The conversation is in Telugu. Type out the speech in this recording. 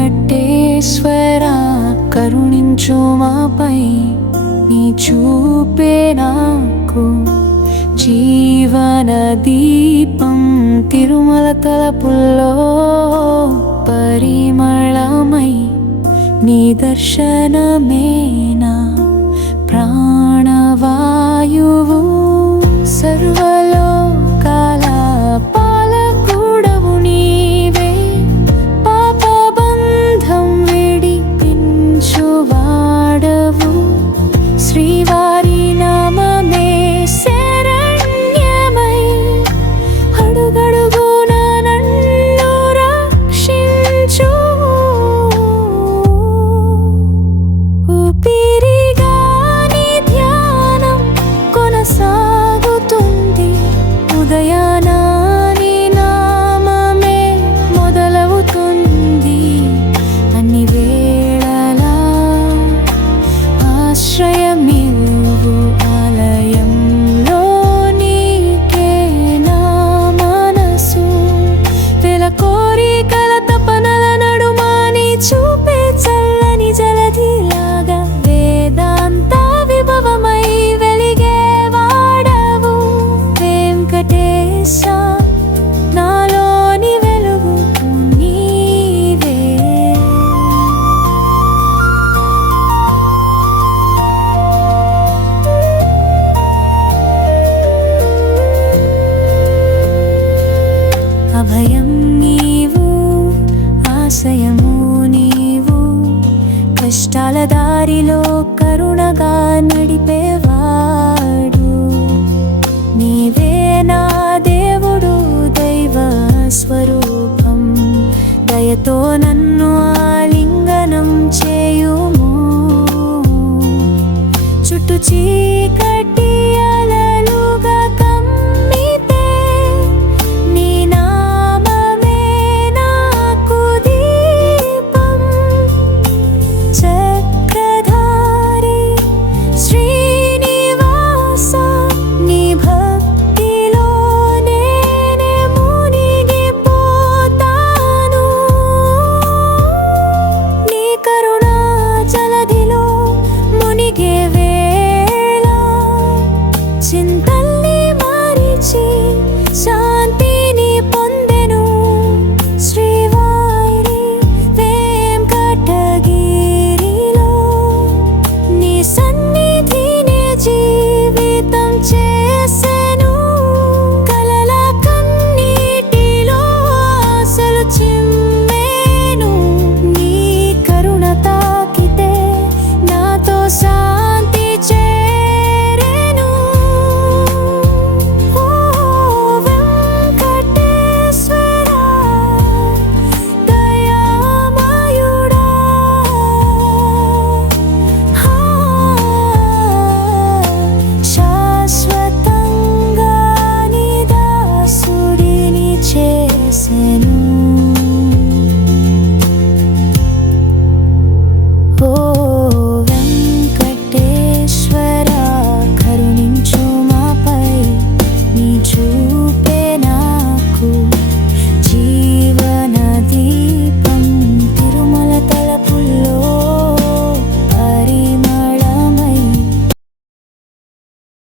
వెంకటేశ్వరా కరుణించు మాపై, నీ చూపే నాకు జీవన దీపం. తిరుమల తలపుల్లో పరిమళమై, నీ దర్శనమే నా ప్రాణవాయువు. సర్వలోకాల పాలకుడవు నీవే, పాపబంధం విడిపించువాడవు. శ్రీవారి నామమే శరణ్యమై, అడుగడుగున నన్ను రక్షించు. ఊపిరిగా నీ ధ్యానం కొనసాగుతుంది, ఉదయాన నీ నామమే మొదలవుతుంది. అన్ని వేళలా ఆశ్రయమివ్వు, ఆలయంలో నీకే నా మనసు. వేల కోరికల తపనల నడుమ నీ చూపే చల్లని జలధిలాగా, వేదాంత విభవమై వెలిగే వాడవు. వెంకటేశ నాలోని వెలుగు నీవే. అభయం నీవు, ఆశయము నీవు, కష్టాల దారిలో కరుణగా నడిపేవాడు. నీవే నా దేవుడు, దైవ స్వరూపం. దయతో నన్ను ఆలింగనం చేయుము. చుట్టూ చీకటి